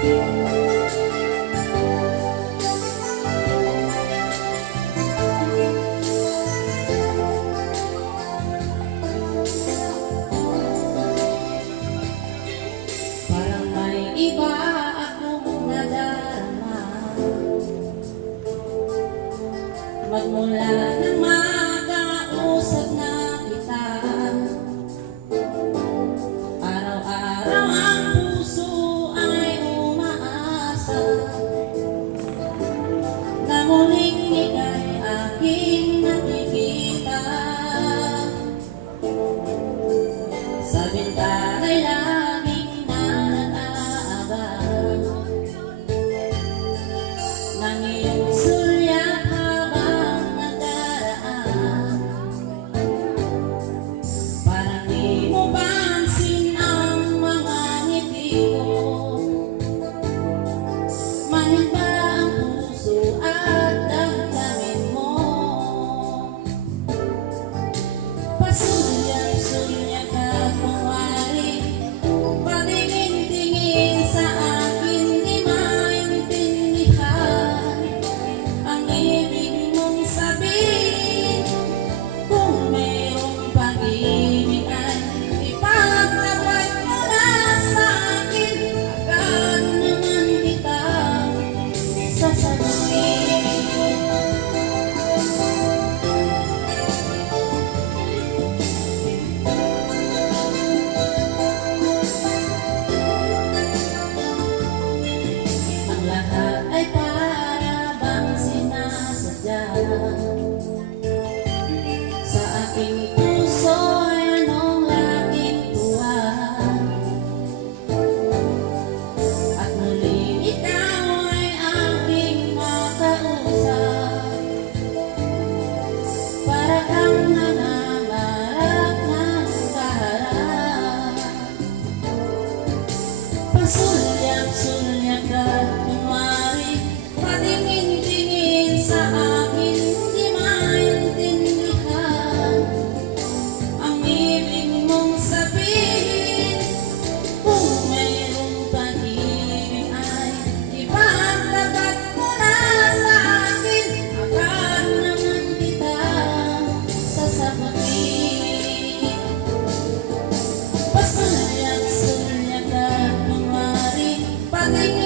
Parang may iba akong nadarama magmula nang makausap na kita. Araw-araw ang puso ay umaasa na muling ika'y aking nakikita. Sa bintana'y laging nag-aabang ng iyong sulyak habang nagdaraan. Parang di mo pansin ang mga ngiti ko, manhid ba ang puso at damdamin mo? Pasulyak-sulyak ka kunwari, patingin-tingin sa akin, di maintindihan ang ibig mong sabihin. Kung mayroong pag-ibig ay ipagtapat mo na sa akin, agad naman kita sasagutin. Ang lahat ay para bang sinasadya. Sa aking puso ay anong laging tuwa, at muling ikaw ay aking makausap. Para kang nangangarap ng kaharap. Pasulyak-sulyak ka kunwari, patingin-tingin sa akin, di maintindihan ang ibig mong sabihin. Kung mayroong pag-ibig ay ipagtapat mo na sa akin, agad naman kita sasagutin. Pasulyak-sulyak ka kunwari, patingin